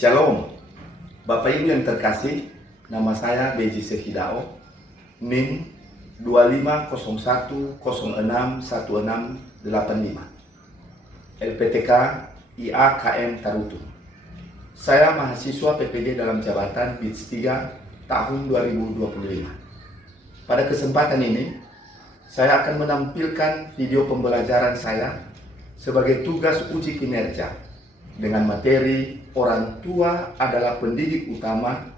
Shalom, Bapak Ibu yang terkasih, nama saya Beji Sekidao, NIM 2501061685, LPTK IAKM Tarutu. Saya mahasiswa PPD dalam jabatan BITS 3 tahun 2025. Pada kesempatan ini, saya akan menampilkan video pembelajaran saya sebagai tugas uji kinerja dengan materi orang tua adalah pendidik utama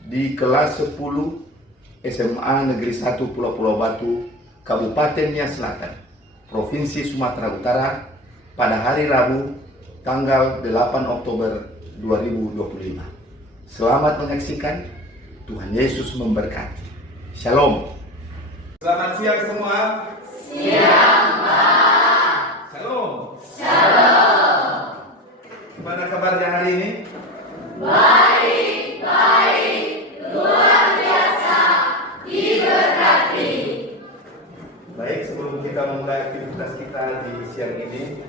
di kelas 10 SMA Negeri 1 Pulau Pulau Batu, Kabupaten Nia Selatan, Provinsi Sumatera Utara pada hari Rabu tanggal 8 Oktober 2025. Selamat menyaksikan, Tuhan Yesus memberkati. Shalom. Selamat siang semua. Siang, Pak. Shalom. Shalom. Gimana kabarnya hari ini? Baik, baik, luar biasa, diberkati. Baik, sebelum kita memulai aktivitas kita di siang ini,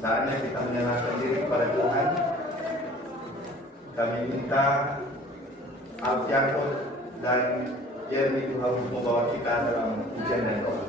saatnya kita menyerahkan diri kepada Tuhan. Kami minta Alfianto dan Jeremy Tuhan membawa kita dalam ujian dan doa.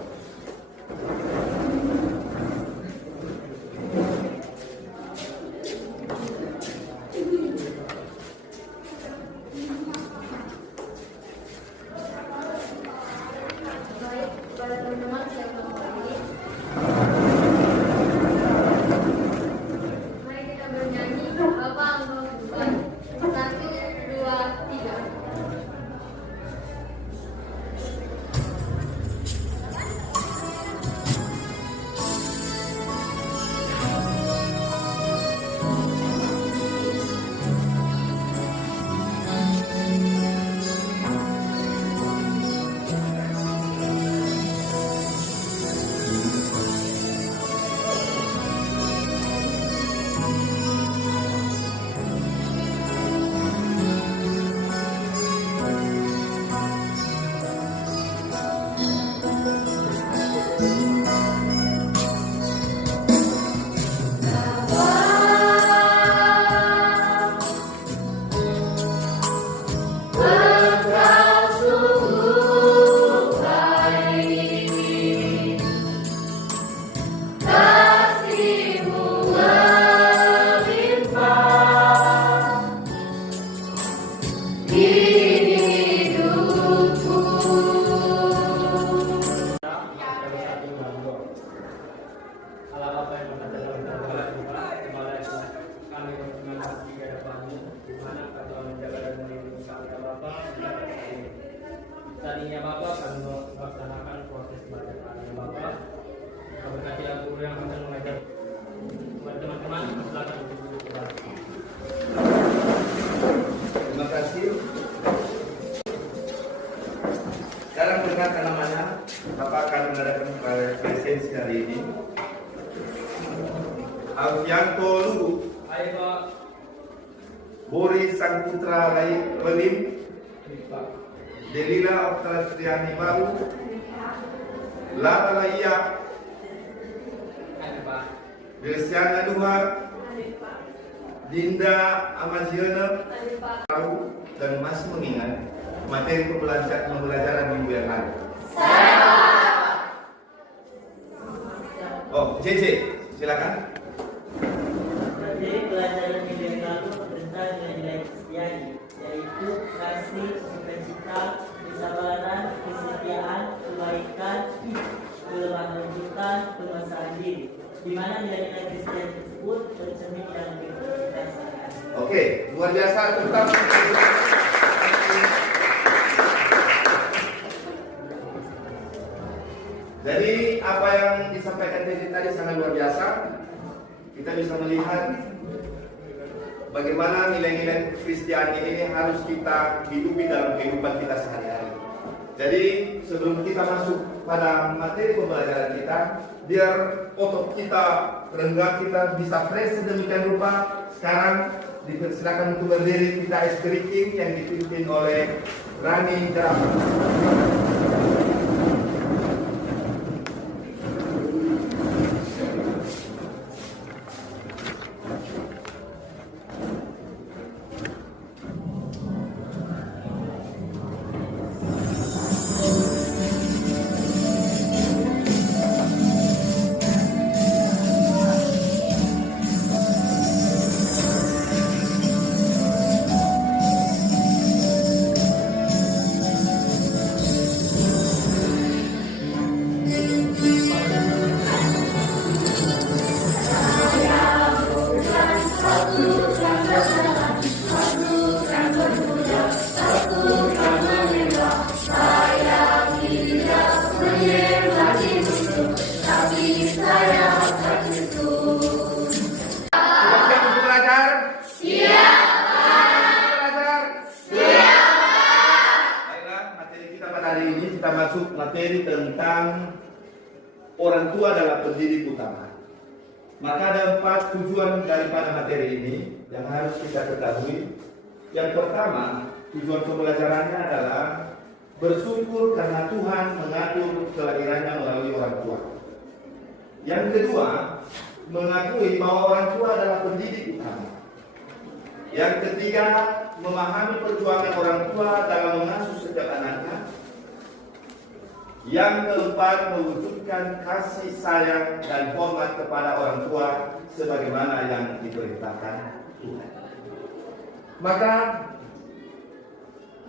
Tadinya Bapak akan melaksanakan proses belajar agama Bapak. Berkati guru yang akan mengajar. Buat teman-teman, silakan untuk duduk kembali. Terima kasih. Sekarang perkenalkan namanya, Bapak akan mengadakan presensi hari ini. Alfianto Lugu, Hai Pak. Boris Sang Putra Rai Pelim, Pak. Delila Oktaviani Baru, Lara Laia, Hai Pak. Delsiana Duha, Dinda Amaziana, tahu dan masih mengingat materi pembelajaran minggu yang lalu. Oh, JJ, silakan. Materi pelajaran minggu yang lalu tentang nilai-nilai Kristiani, yaitu kasih, sukacita, kesabaran, kesetiaan, kebaikan, kelemah lembutan, penguasaan diri. Di mana nilai-nilai Kristiani tersebut tercermin dalam kehidupan kita sehari-hari. Oke, luar biasa. Tetap. Jadi apa yang disampaikan tadi sangat luar biasa. Kita bisa melihat bagaimana nilai-nilai Kristiani ini harus kita hidupi dalam kehidupan kita sehari-hari. Jadi sebelum kita masuk pada materi pembelajaran kita, biar otot kita renggang, kita bisa fresh sedemikian rupa. Sekarang dipersilakan untuk berdiri, kita ice breaking yang dipimpin oleh Rani Drama. materi tentang orang tua adalah pendidik utama. Maka ada 4 tujuan daripada materi ini yang harus kita ketahui. Yang pertama, tujuan pembelajarannya adalah bersyukur karena Tuhan mengatur kelahirannya melalui orang tua. Yang kedua, mengakui bahwa orang tua adalah pendidik utama. Yang ketiga, memahami perjuangan orang tua dalam mengasuh setiap anaknya. Yang keempat, mewujudkan kasih sayang dan hormat kepada orang tua sebagaimana yang diperintahkan Tuhan. Maka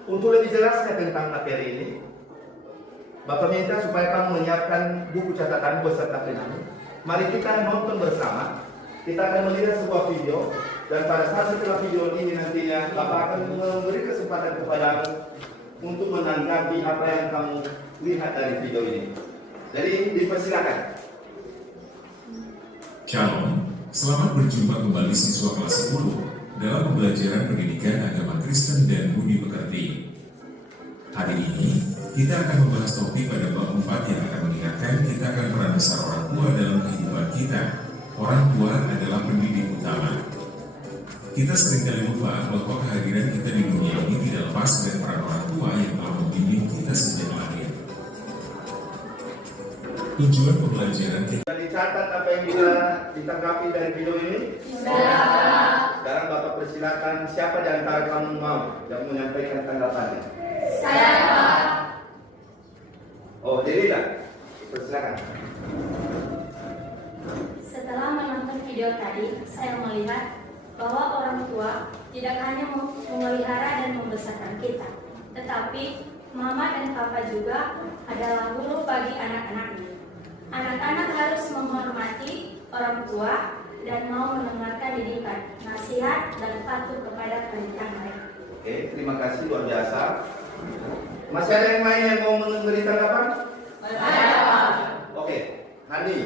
untuk lebih jelasnya tentang materi ini, Bapak minta supaya kamu menyiapkan buku catatan beserta penanya. Mari kita nonton bersama. Kita akan melihat sebuah video, dan pada saat setelah video ini nantinya Bapak akan memberi kesempatan kepadamu untuk menanggapi apa yang kamu lihat dari video ini. Jadi dipersilakan. Shalom, selamat berjumpa kembali siswa kelas 10 dalam pembelajaran pendidikan agama Kristen dan budi pekerti. Hari ini, kita akan membahas topik pada bab 4 yang akan mengingatkan kita akan peran besar orang tua dalam kehidupan kita. Orang tua adalah pendidik utama. Kita seringkali lupa bahwa kehadiran kita di dunia ini tidak lepas dari peran orang tua yang telah membimbing kita sejak lahir. Tujuan pembelajaran kita. Dicatat apa yang bisa ditanggapi dari video ini? Sekarang Bapak persilakan, siapa di antara kamu mau yang menyampaikan tanggapannya? Saya, Pak. Oh, Delila, persilakan. Setelah menonton video tadi, saya melihat bahwa orang tua tidak hanya memelihara dan membesarkan kita, tetapi mama dan papa juga adalah guru bagi anak-anaknya. Anak-anak harus menghormati orang tua dan mau mendengarkan didikan, nasihat, dan patuh kepada perintah mereka. Oke, terima kasih, luar biasa. Masih ada yang lain yang mau memberi tanggapan? Oke, Hani.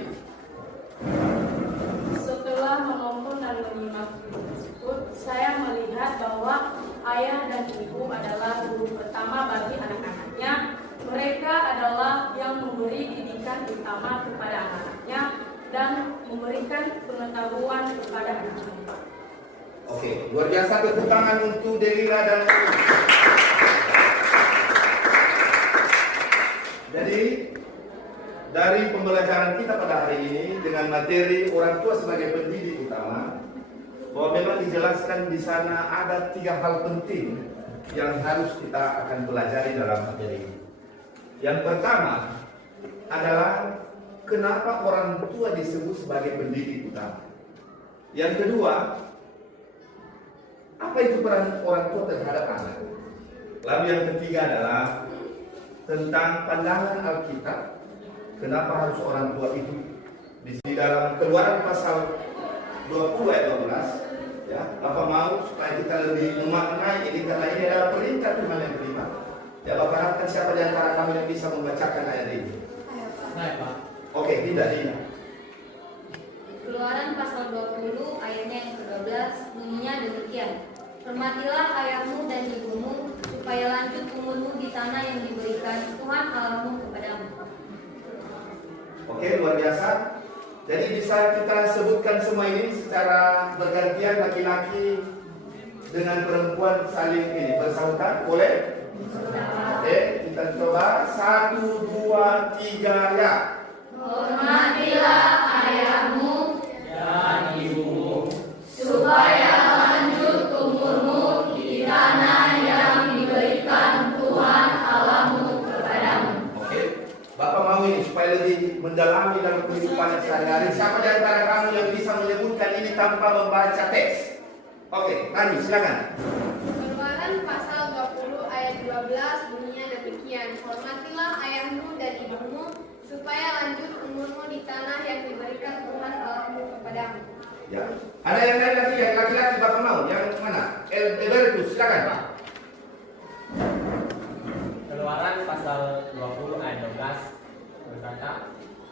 Setelah menonton dan menyimak video tersebut, saya melihat bahwa ayah dan ibu adalah guru pertama bagi anak-anaknya. Mereka adalah yang memberi didikan utama kepada anak-anaknya dan memberikan pengetahuan kepada anak-anaknya. Oke, luar biasa, tepuk tangan untuk Delila dan Ani. Jadi, dari pembelajaran kita pada hari ini dengan materi orang tua sebagai pendidik utama, bahwa memang dijelaskan di sana ada 3 hal penting yang harus kita akan pelajari dalam materi ini. Yang pertama adalah kenapa orang tua disebut sebagai pendidik utama. Yang kedua, apa itu peran orang tua terhadap anak. Lalu yang ketiga adalah tentang pandangan Alkitab. Kenapa harus orang tua itu? Di dalam Keluaran pasal 20 ayat 12, ya, Bapak mau supaya kita lebih memaknai ini karena ini adalah perintah Tuhan yang kelima. Ya, Bapak harapkan siapa di antara kami yang bisa membacakan ayat ini? Saya, Pak. Oke, tidak. Keluaran pasal 20 ayatnya yang ke-12 bunyinya demikian. Hormatilah ayahmu dan ibumu supaya lanjut umurmu di tanah yang diberikan Tuhan Allahmu kepadamu. Oke, luar biasa. Jadi bisa kita sebutkan semua ini secara bergantian, laki-laki dengan perempuan saling ini bersahutan, boleh? Oke, kita coba 1, 2, 3, ya. Hormatilah ayahmu Dan ibumu supaya lanjut umurmu di tanah yang diberikan Tuhan Allahmu kepadamu. Oke, Bapak mau ini supaya lebih mendalami dalam kehidupan sehari-hari. Siapa di antara kamu yang bisa menyebutkan ini tanpa membaca teks? Oke, Tani, silakan. Keluaran pasal 20 ayat 12 bunyinya demikian. Hormatilah ayahmu dan ibumu supaya lanjut umurmu di tanah yang diberikan Tuhan Allahmu kepadamu. Ya. Ada yang lain lagi, yang laki-laki Bapak mau? Yang mana? Elbertus, silakan. Keluaran pasal 20 ayat 12 berkata,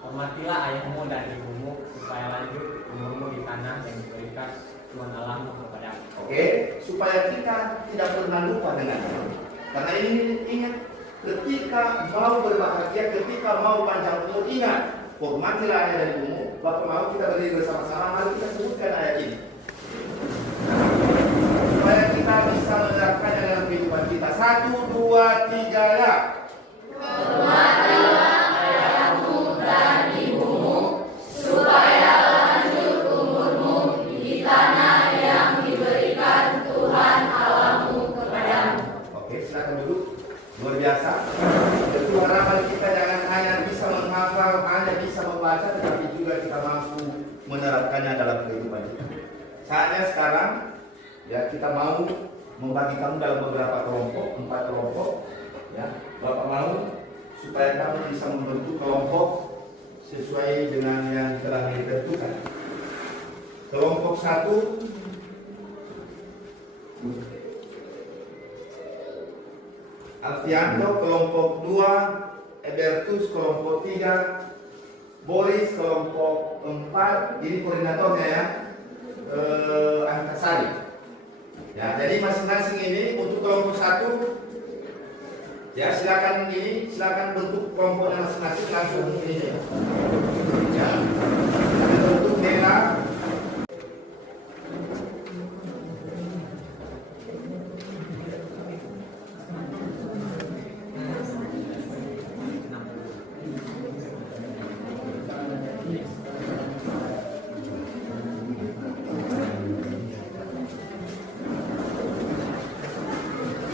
hormatilah ayahmu dan ibumu supaya lanjut umurmu di tanah yang diberikan Tuhan Allahmu kepadamu. Oke, supaya kita tidak pernah lupa dengan itu. Karena ini ingat ketika mau berbahagia, ketika mau panjang umur, ingat, hormatilah ayah dan ibumu. Bapak mau kita berdiri bersama-sama, mari kita sebutkan ayat ini. Supaya kita bisa menerapkannya dalam kehidupan kita. 1, 2, 3, ya. Hormatilah ayahmu dan ibumu, supaya lanjut umurmu di tanah yang diberikan Tuhan Allahmu kepadamu. Oke, silakan duduk. Luar biasa. Itu harapan kita jangan hanya bisa menghafal, hanya bisa membaca, tetapi juga kita mampu menerapkannya dalam kehidupan kita. Saatnya sekarang, ya kita mau membagi kamu dalam beberapa kelompok, 4 kelompok. Ya, Bapak mau supaya kamu bisa membentuk kelompok sesuai dengan yang telah ditentukan. Kelompok 1, Alfianto, kelompok 2, Ebertus, kelompok 3, Boris, kelompok 4, ini koordinatornya ya, Antasari. Ya, jadi masing-masing ini untuk kelompok 1, ya silakan bentuk kelompoknya masing-masing langsung ini. Ya, bentuk merah.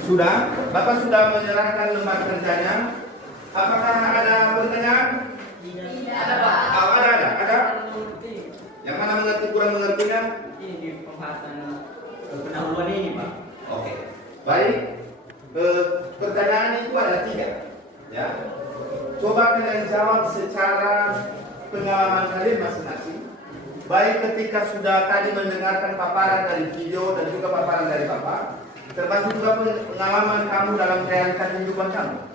Sudah, Bapak sudah menyerahkan lembar kerjanya. Apakah ada pertanyaan? Tidak. Ada, Pak. Oh, ada. Yang mana mengerti kurang mengertinya? Ini di pembahasan pendahuluan ini, Pak. Oke, baik. Pertanyaan itu ada 3. Ya, coba kalian jawab secara pengalaman kalian masing-masing. Baik ketika sudah tadi mendengarkan paparan dari video dan juga paparan dari Bapak. Termasuk juga pengalaman kamu dalam realita kehidupan kamu.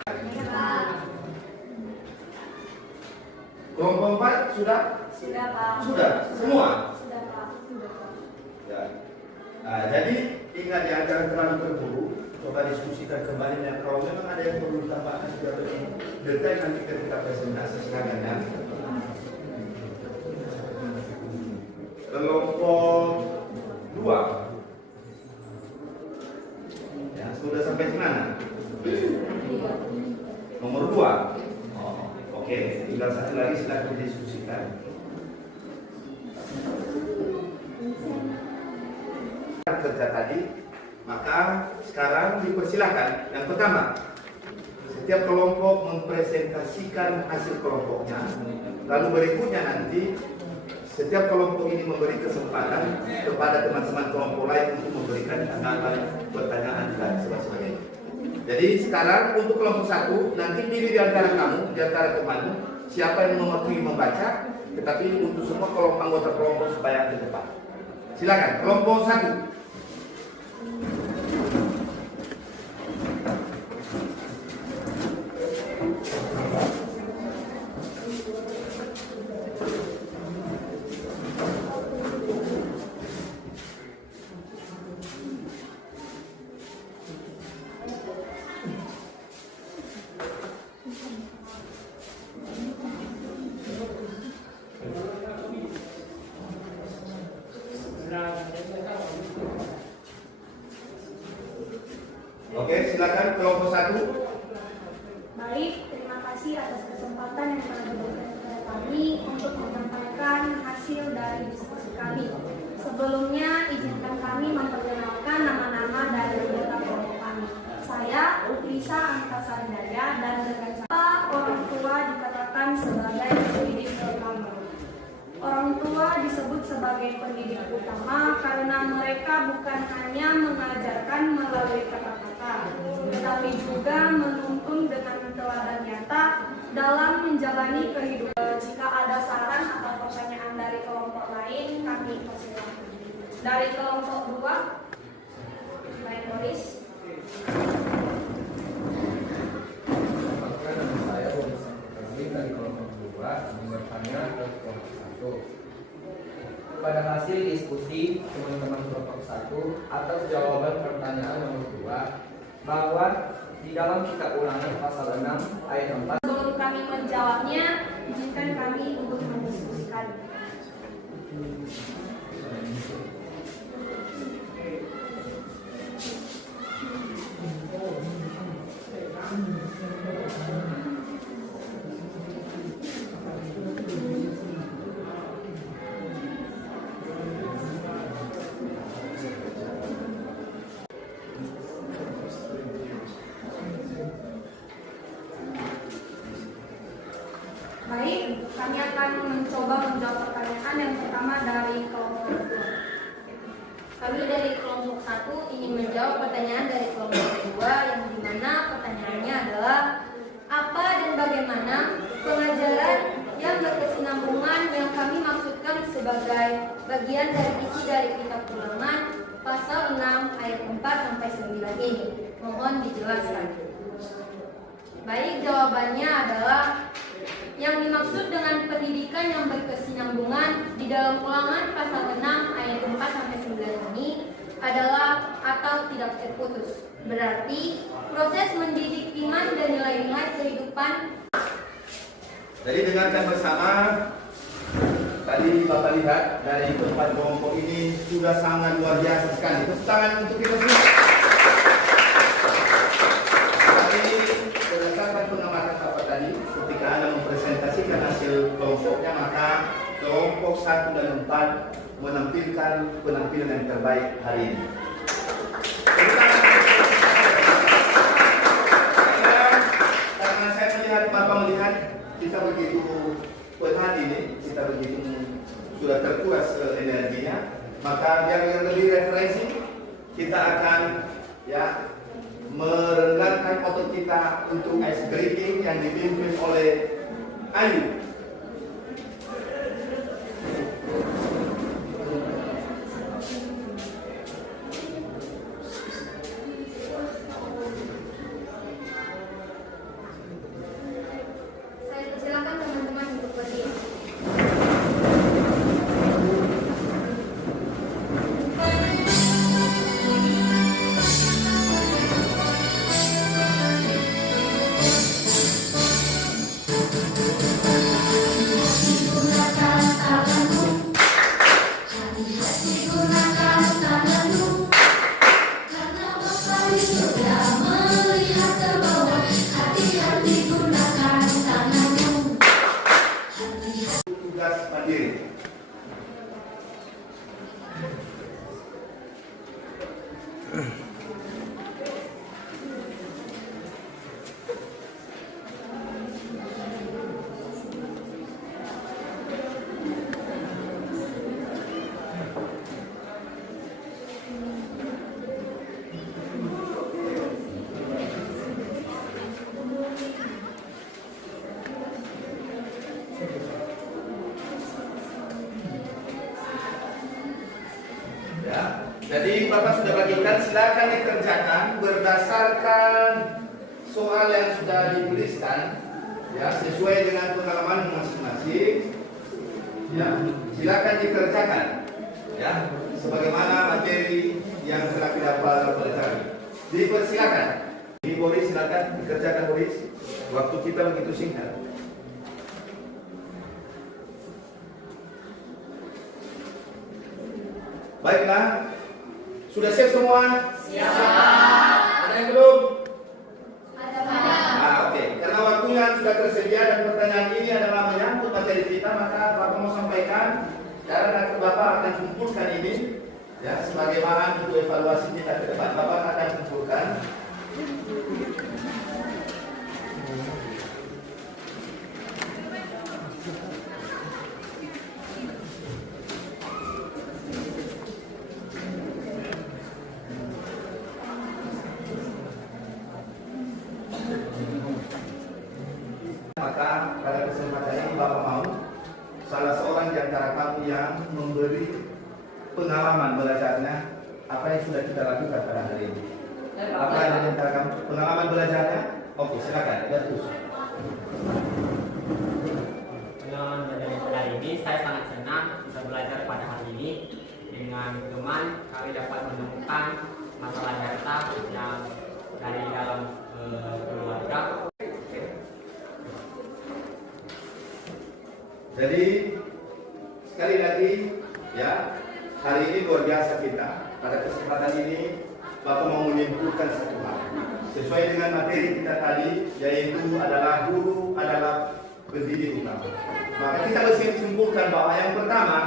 Kelompok 4 sudah? Sudah, Pak. Sudah, semua? Sudah, Pak. Ya. Nah, jadi ingat ya, jangan terlalu terburu. Coba diskusikan kembali dan kalau memang ada yang perlu ditambahkan juga lebih detail nanti ketika presentasi silakan ya. Kelompok 2. Ya, sudah sampai di mana? Nomor 2. Oh, oke, tinggal satu lagi silakan didiskusikan. Kerja tadi, maka sekarang dipersilakan. Yang pertama, setiap kelompok mempresentasikan hasil kelompoknya. Lalu berikutnya nanti setiap kelompok ini memberi kesempatan kepada teman-teman kelompok lain untuk memberikan tanggapan, pertanyaan dan sebagainya. Jadi sekarang untuk kelompok 1 nanti pilih di antara kamu, di antara temanmu siapa yang mematuhi membaca, tetapi untuk semua kelompok anggota kelompok supaya ke depan. Silakan kelompok 1. Oke, silakan kelompok 1. Baik, terima kasih atas kesempatan yang telah diberikan kepada kami untuk menyampaikan hasil dari diskusi kami. Sebelumnya, izinkan kami memperkenalkan nama-nama dari anggota kelompok kami. Saya, Lisa Antasari Daya, dan rekan saya, orang tua dikatakan sebagai pendidik utama. Orang tua disebut sebagai pendidik utama karena mereka bukan hanya mengajarkan melalui kata-kata, tetapi juga menuntun dengan teladan nyata dalam menjalani kehidupan. Jika ada saran atau pertanyaan dari kelompok lain, kami persilakan. Dari kelompok 2, baik Boris. Saya dari kelompok 2 bertanya ke kelompok 1. Pada hasil diskusi teman-teman kelompok 1 atas jawaban pertanyaan nomor 2 bahwa di dalam kitab Ulangan pasal 6 ayat 4. Sebelum kami menjawabnya, izinkan kami untuk mendiskusikan. Baik, kami akan mencoba menjawab pertanyaan yang pertama dari kelompok kedua. Kami dari kelompok 1 ingin menjawab pertanyaan dari kelompok kedua yang dimana pertanyaannya adalah apa dan bagaimana pengajaran yang berkesinambungan yang kami maksudkan sebagai bagian dari isi dari kitab Ulangan pasal 6 ayat 4 sampai 9 ini. Mohon dijelaskan. Baik, jawabannya adalah yang dimaksud dengan pendidikan yang berkesinambungan di dalam Ulangan pasal 6 ayat 4 sampai 9 ini adalah atau tidak terputus. Berarti proses mendidik iman dan nilai-nilai kehidupan. Jadi dengarkan bersama. Tadi Bapak lihat dari keempat kelompok ini sudah sangat luar biasa sekali. Tepuk tangan untuk kita semua. Berdasarkan pengamatan Bapak tadi, ketika Anda mempresentasikan hasil kelompoknya, maka kelompok 1 dan 4 menampilkan penampilan yang terbaik hari ini. Karena saya melihat, Bapak melihat kita begitu perhati ini, kita begitu sudah terkuras energinya, maka biar lebih referensi, kita akan merendahkan otot kita untuk ice breaking yang dipimpin oleh Ayu. Saya persilakan teman-teman untuk berdiri. Tugas mandiri. Ya, jadi Bapak sudah bagikan, silakan dikerjakan berdasarkan soal yang sudah dituliskan, ya, sesuai dengan pengalaman masing-masing. Ya, silakan dikerjakan, ya, sebagaimana materi yang telah kita pelajari. Dipersilakan. Ini Boris, silakan dikerjakan Boris. Waktu kita begitu singkat. Baiklah, sudah siap semua? Siap. Ada yang belum? Ada. Oke. Karena waktunya sudah tersedia dan pertanyaan ini adalah menyangkut materi kita, maka Bapak mau sampaikan dan Bapak akan kumpulkan ini, ya, sebagai bahan untuk evaluasi kita ke depan. Bapak akan kumpulkan. Maka pada kesempatan ini Bapak mau salah seorang di antara kamu yang memberi pengalaman belajarnya apa yang sudah kita lakukan pada hari ini. Apa yang ada di antara kamu? Pengalaman belajarnya? Oke, silakan. Terus. Pengalaman belajar hari ini, saya sangat senang bisa belajar pada hari ini. Dengan teman, kami dapat menemukan masalah data yang dari dalam Jadi sekali lagi ya, hari ini luar biasa kita. Pada kesempatan ini Bapak mau menyimpulkan satu hal sesuai dengan materi kita tadi, yaitu adalah guru adalah pendidik utama. Maka kita mesti simpulkan bahwa yang pertama,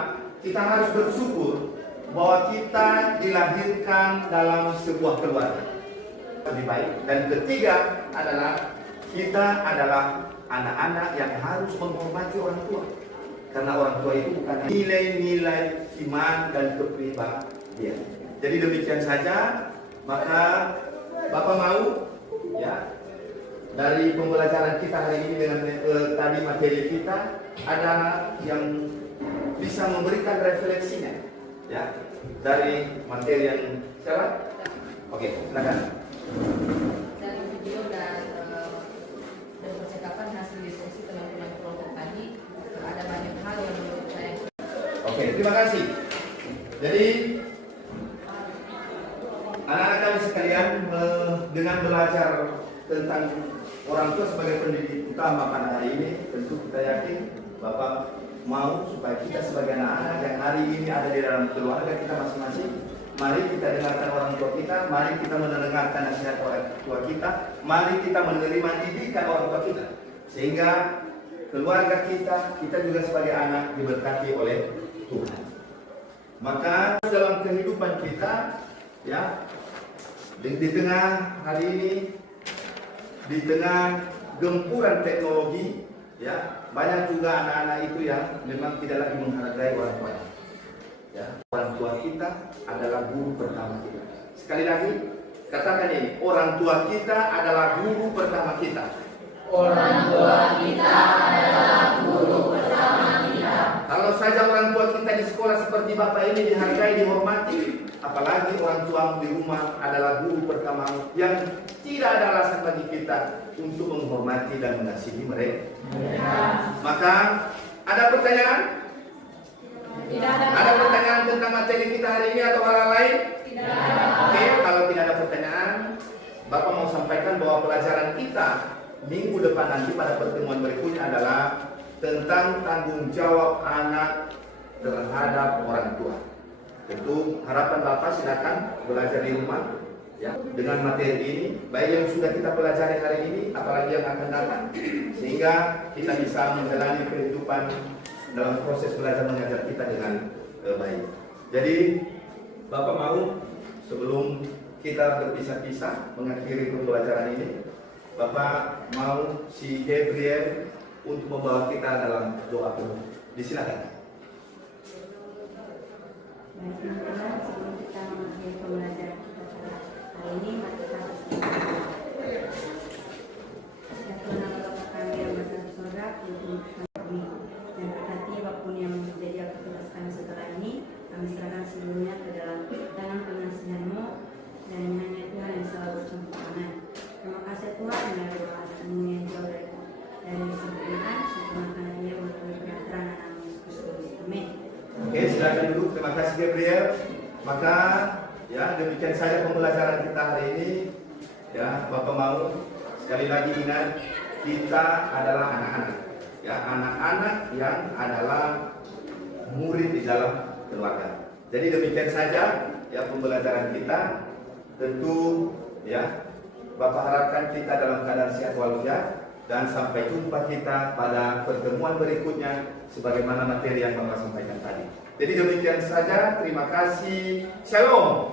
kita harus bersyukur bahwa kita dilahirkan dalam sebuah keluarga lebih baik. Dan ketiga adalah kita adalah anak-anak yang harus menghormati orang tua. Karena orang tua itu bukan nilai-nilai iman dan kepribadian. Jadi demikian saja. Maka Bapak mau ya, dari pembelajaran kita hari ini dengan tadi materi kita ada yang bisa memberikan refleksinya ya dari materi yang siapa? Oke, silakan. Dari video dan percakapan hasil diskusi teman-teman kelompok tadi, ada banyak hal yang menurut saya. Oke, terima kasih. Jadi anak-anak kami sekalian, dengan belajar tentang orang tua sebagai pendidik utama pada hari ini, tentu kita yakin Bapak mau supaya kita sebagai anak-anak yang hari ini ada di dalam keluarga kita masing-masing, mari kita dengarkan orang tua kita, mari kita mendengarkan nasihat orang tua kita, mari kita menerima didikan orang tua kita, sehingga keluarga kita juga sebagai anak diberkati oleh Tuhan. Maka dalam kehidupan kita ya, di tengah hari ini, di tengah gempuran teknologi ya, banyak juga anak-anak itu yang memang tidak lagi menghargai orang tua ya. Orang tua kita adalah guru pertama kita. Sekali lagi katakan ini, orang tua kita adalah guru pertama kita. Orang tua kita adalah guru pertama kita. Kalau saja orang tua kita di sekolah seperti Bapak ini dihargai, dihormati, apalagi orang tua di rumah adalah guru pertama yang tidak ada alasan bagi kita untuk menghormati dan mengasihi mereka. Maka ada pertanyaan? Tidak ada. Ada pertanyaan tentang materi kita hari ini atau hal lain? Tidak ada. Oke, kalau tidak ada pertanyaan, Bapak mau sampaikan bahwa pelajaran kita minggu depan nanti pada pertemuan berikutnya adalah tentang tanggung jawab anak terhadap orang tua. Tentu harapan Bapak silakan belajar di rumah ya, dengan materi ini, baik yang sudah kita pelajari hari ini, apalagi yang akan datang, sehingga kita bisa menjalani kehidupan dalam proses belajar mengajar kita dengan baik. Jadi Bapak mau sebelum kita berpisah-pisah mengakhiri pembelajaran ini, Bapak mau si Gabriel untuk membawa kita dalam doa penuh. Disilakan. Baik teman-teman, sebelum kita mengakhiri pembelajaran kita pada hari ini, mari kita bersama. Ya Tuhan Bapa kami yang berada di surga, Tuhan kami dan berkati apapun yang menjadi aktivitas kami setelah ini, kami serahkan seluruhnya ke dalam tangan pengasihan-Mu, dan hanya Tuhan yang selalu bercampur tangan. Terima kasih Tuhan, yang doa anakmu yang jauh dari disempurnakan, sempurnakan dia melalui pengantaran anak Yesus Kristus. Amin. Oke, silakan duduk. Terima kasih Gabriel. Maka ya, demikian saja pembelajaran kita hari ini. Ya, Bapak mau sekali lagi ingat, kita adalah anak-anak. Ya, anak-anak yang adalah murid di dalam keluarga. Jadi demikian saja ya pembelajaran kita. Tentu ya, Bapak harapkan kita dalam keadaan sehat walafiat, dan sampai jumpa kita pada pertemuan berikutnya sebagaimana materi yang Bapak sampaikan tadi. Jadi demikian saja, terima kasih. Shalom.